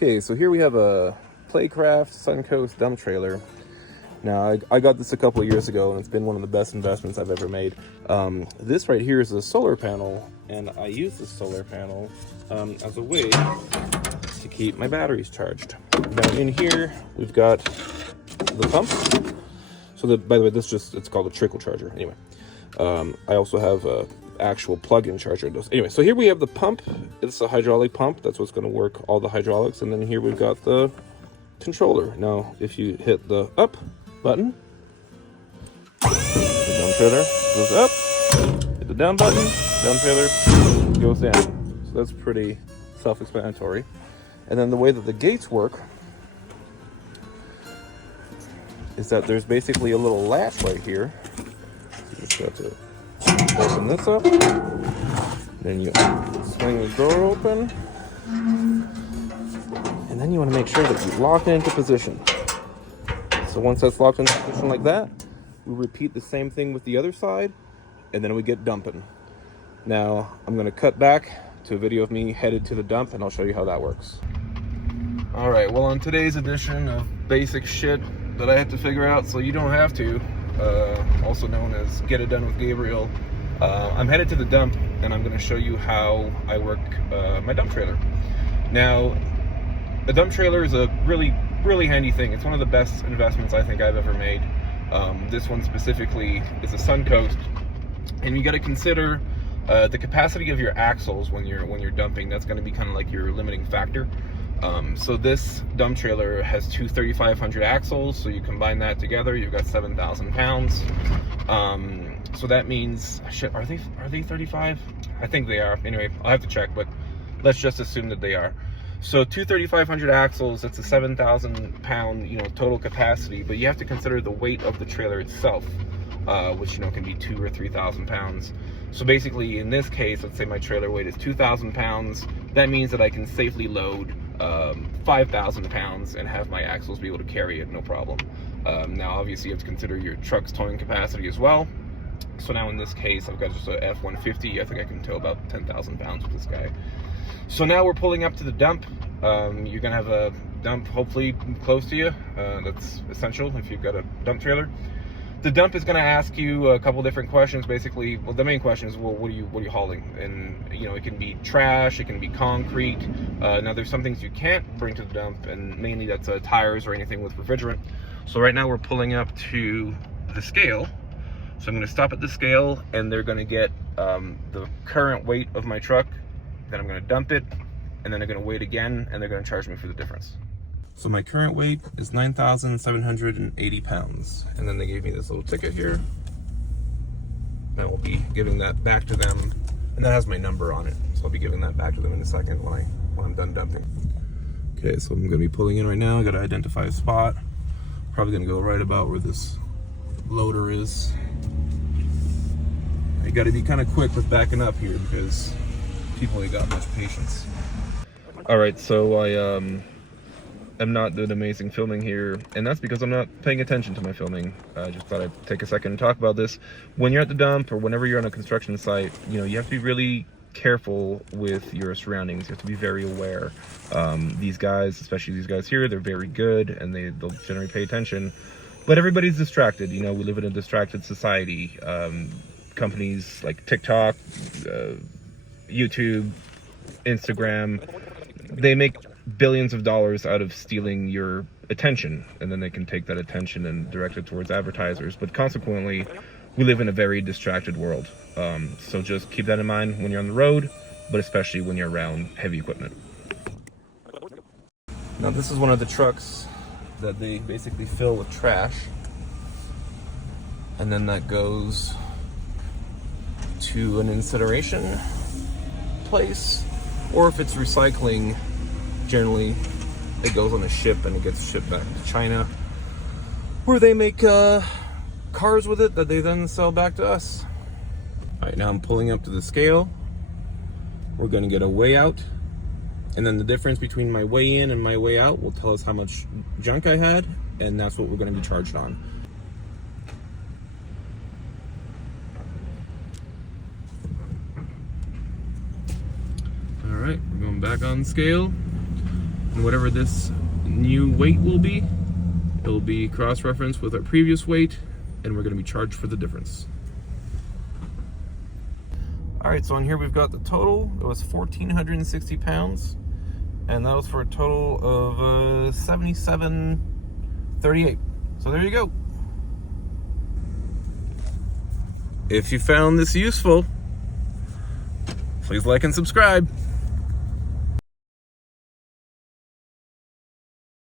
Okay, so here we have a Playcraft Suncoast dump trailer. Now, I got this a couple of years ago, and it's been one of the best investments I've ever made. This right here is a solar panel, and I use this solar panel as a way to keep my batteries charged. Now, in here, we've got the pump. So, by the way, it's called a trickle charger. Anyway, I also have a actual plug-in charger. Anyway, so here we have the pump. It's a hydraulic pump. That's what's going to work all the hydraulics. And then here we've got the controller. Now, if you hit the up button, the dump trailer goes up. Hit the down button, dump trailer goes down. So that's pretty self-explanatory. And then the way that the gates work is that there's basically a little latch right here. You just got to open this up, then you swing the door open, and then you want to make sure that you lock it into position. So once that's locked into position like that, we repeat the same thing with the other side, and then we get dumping. Now, I'm going to cut back to a video of me headed to the dump, and I'll show you how that works. Alright, well, on today's edition of basic shit that I have to figure out so you don't have to, also known as Get It Done with Gabriel, I'm headed to the dump, and I'm going to show you how I work my dump trailer. Now, a dump trailer is a really handy thing. It's one of the best investments I think I've ever made. This one specifically is a Suncoast, and you got to consider the capacity of your axles when you're dumping. That's going to be kind of like your limiting factor. So this dump trailer has two 3,500 axles, so you combine that together, you've got 7,000 pounds. So that means, shit, are they 35? I think they are. Anyway, I'll have to check, but let's just assume that they are. So two 3,500 axles, that's a 7,000 pound, total capacity, but you have to consider the weight of the trailer itself, which, can be 2,000 or 3,000 pounds. So basically, in this case, let's say my trailer weight is 2,000 pounds. That means that I can safely load 5,000 pounds and have my axles be able to carry it, no problem. Now, obviously, you have to consider your truck's towing capacity as well. So now in this case, I've got just a F-150. I think I can tow about 10,000 pounds with this guy. So now we're pulling up to the dump. You're gonna have a dump hopefully close to you. That's essential if you've got a dump trailer. The dump is gonna ask you a couple different questions. Basically, well, the main question is, well, what are you hauling? And it can be trash, it can be concrete. Now there's some things you can't bring to the dump, and mainly that's tires or anything with refrigerant. So right now we're pulling up to the scale. So I'm gonna stop at the scale, and they're gonna get the current weight of my truck. Then I'm gonna dump it, and then they're gonna weigh it again, and they're gonna charge me for the difference. So my current weight is 9,780 pounds. And then they gave me this little ticket here. And I will be giving that back to them. And that has my number on it. So I'll be giving that back to them in a second when I'm done dumping. Okay, so I'm gonna be pulling in right now. I gotta identify a spot. Probably gonna go right about where this loader is. You gotta be kind of quick with backing up here because people ain't got much patience. Alright, so I'm not doing amazing filming here, and that's because I'm not paying attention to my filming. I just thought I'd take a second and talk about this. When you're at the dump, or whenever you're on a construction site, you have to be really careful with your surroundings. You have to be very aware. These guys, especially these guys here, they're very good, and they'll generally pay attention. But everybody's distracted. We live in a distracted society. Companies like TikTok, YouTube, Instagram, they make billions of dollars out of stealing your attention, and then they can take that attention and direct it towards advertisers. But consequently, we live in a very distracted world. So just keep that in mind when you're on the road, but especially when you're around heavy equipment. Now this is one of the trucks that they basically fill with trash, and then that goes to an incineration place, or if it's recycling, generally it goes on a ship and it gets shipped back to China, where they make cars with it that they then sell back to us. All right, now I'm pulling up to the scale. We're gonna get a weigh out, and then the difference between my weigh in and my weigh out will tell us how much junk I had, and that's what we're gonna be charged on. All right, we're going back on scale. And whatever this new weight will be, it'll be cross-referenced with our previous weight, and we're going to be charged for the difference. All right, so on here we've got the total. It was 1,460 pounds, and that was for a total of 77.38. So there you go. If you found this useful, please like and subscribe.